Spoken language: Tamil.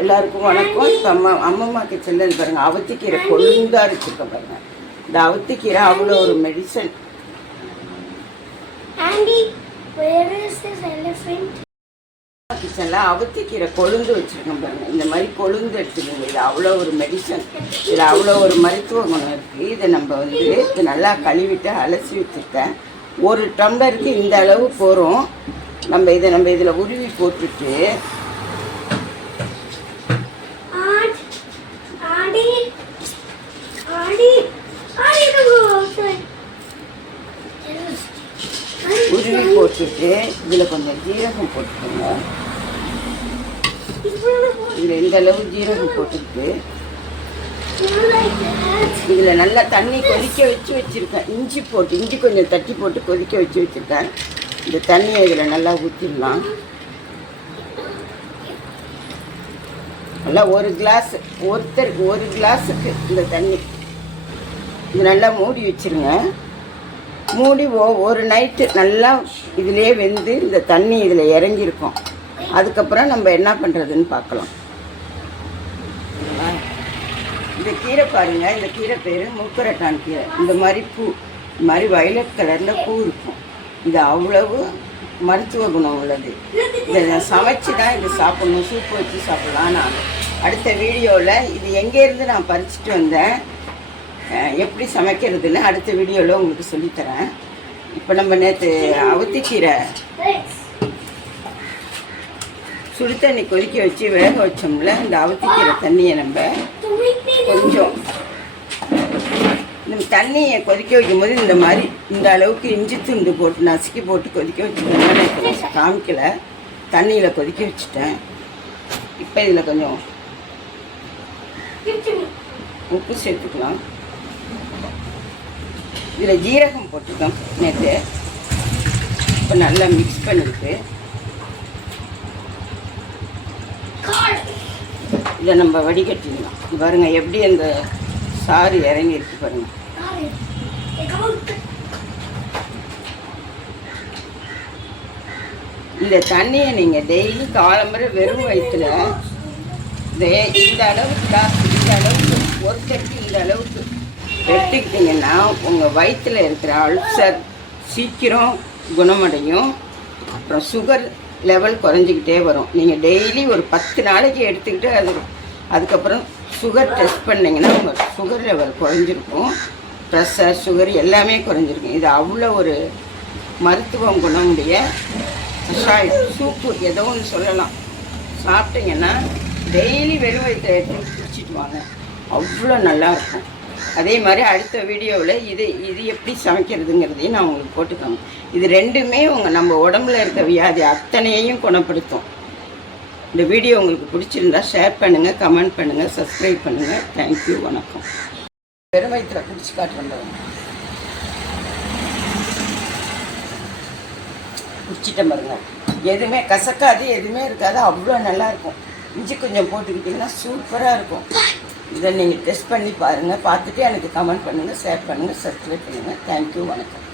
எல்லாருக்கும் வணக்கம். இப்போ அம்மம்மா கிச்சனில் பாருங்கள் அவத்திக்கீரை கொழுந்தா வச்சுருக்கேன் பாருங்கள். இந்த அவத்திக்கீரை அவ்வளோ ஒரு மெடிசன். கிச்சனில் அவத்திக்கீரை கொழுந்து வச்சுருக்கேன் பாருங்கள். இந்த மாதிரி கொழுந்து எடுத்துக்கோங்க. இது அவ்வளோ ஒரு மெடிசன். இதில் அவ்வளோ ஒரு மருத்துவ குணம் இருக்குது. இதை நம்ம இது நல்லா கழுவிட்டு அலசி வச்சுருக்கேன். ஒரு டம்ளருக்கு இந்த அளவு போகிறோம். நம்ம இதில் உருவி போட்டுட்டு இதில் கொஞ்சம் ஜீரகம் போட்டுக்கோங்க. இதில் இந்த அளவு ஜீரகம் போட்டுட்டு இதில் நல்லா தண்ணி கொதிக்க வச்சுருக்கேன். இஞ்சி கொஞ்சம் தட்டி போட்டு கொதிக்க வச்சுருக்கேன். இந்த தண்ணியை இதில் நல்லா ஊற்றிடலாம். நல்லா ஒரு கிளாஸ், ஒருத்தருக்கு ஒரு கிளாஸுக்கு இந்த தண்ணி இது நல்லா மூடி வச்சுருங்க. மூடி ஒரு நைட்டு நல்லா இதிலே வெந்து இந்த தண்ணி இதில் இறங்கியிருக்கும். அதுக்கப்புறம் நம்ம என்ன பண்ணுறதுன்னு பார்க்கலாம். இந்த கீரை பாருங்கள். இந்த கீரை பேர் மூக்கரட்டான் கீரை. இந்த மாதிரி இந்த மாதிரி வயலட் கலரில் பூ இருக்கும். இது அவ்வளவு மருத்துவ குணம் உள்ளது. இதை சமைச்சு தான் இது சாப்பிட்ணும். சூப்பு வச்சு சாப்பிட்லாம். நான் அடுத்த வீடியோவில் இது எங்கேருந்து நான் பறிச்சுட்டு வந்தேன், எப்படி சமைக்கிறதுன்னு அடுத்த வீடியோவில் உங்களுக்கு சொல்லித்தரேன். இப்போ நம்ம நேற்று அவத்திக்கீரை சுடு தண்ணி கொதிக்க வச்சு வேக வச்சோம்ல, இந்த அவத்திக்கீரை தண்ணியை நம்ம கொஞ்சம் இந்த தண்ணியை கொதிக்க வைக்கும்போது இந்த மாதிரி இந்த அளவுக்கு இஞ்சி துண்டு போட்டு நசுக்கி போட்டு கொதிக்க வச்சுருந்தேன். காமிக்கலை, தண்ணியில் கொதிக்க வச்சுட்டேன். இப்போ இதில் கொஞ்சம் உப்பு சேர்த்துக்கலாம். இதில் ஜீரகம் போட்டுக்கோம் நேற்று. இப்போ நல்லா மிக்ஸ் பண்ணிவிட்டு இதை நம்ம வடிகட்டிடலாம். பாருங்கள் எப்படி அந்த சாறு இறங்கி இருக்கு பாருங்கள். இந்த தண்ணியை நீங்கள் டெய்லி காலம்பரை வெறும் வயிற்றுல இந்த அளவுக்கு இந்த அளவுக்கு ஒருத்தருக்கு இந்த அளவுக்கு எடுத்துக்கிட்டிங்கன்னா உங்கள் வயிற்றில் இருக்கிற அல்சர் சீக்கிரம் குணமடையும். அப்புறம் சுகர் லெவல் குறைஞ்சிக்கிட்டே வரும். நீங்கள் டெய்லி ஒரு 10 நாளைக்கு எடுத்துக்கிட்டு அதுக்கப்புறம் சுகர் டெஸ்ட் பண்ணிங்கன்னா உங்கள் சுகர் லெவல் குறைஞ்சிருக்கும். ப்ரெஷர் சுகர் எல்லாமே குறைஞ்சிருக்கும். இது அவ்வளோ ஒரு மருத்துவம் குணமுடைய கஷாயம், சூப்பு ஏதோ ஒன்று சொல்லலாம். சாப்பிட்டீங்கன்னா டெய்லி வெறும் வயிற்றை எடுத்து குடிச்சிட்டு வாங்க. அவ்வளோ நல்லாயிருக்கும். அதே மாதிரி அடுத்த வீடியோவில் இது எப்படி சமைக்கிறதுங்கிறதையும் நான் உங்களுக்கு போட்டுக்கோங்க. இது ரெண்டுமே நம்ம உடம்புல இருக்க வியாதி அத்தனையையும் குணப்படுத்தும். இந்த வீடியோ உங்களுக்கு பிடிச்சிருந்தா ஷேர் பண்ணுங்கள், கமெண்ட் பண்ணுங்கள், சப்ஸ்கிரைப் பண்ணுங்கள். தேங்க்யூ, வணக்கம். வெறும் வயிற்றில் குடிச்சு காட்டுறேன். குடிச்சிட்டேன் பாருங்கள். எதுவுமே கசக்காது, எதுவுமே இருக்காது. அவ்வளோ நல்லாயிருக்கும். இஞ்சி கொஞ்சம் போட்டுக்கிட்டிங்கன்னா சூப்பராக இருக்கும். இதை நீங்கள் டெஸ்ட் பண்ணி பாருங்கள். பார்த்துட்டு எனக்கு கமெண்ட் பண்ணுங்கள், ஷேர் பண்ணுங்கள், சப்ஸ்கிரைப் பண்ணுங்கள். தேங்க்யூ, வணக்கம்.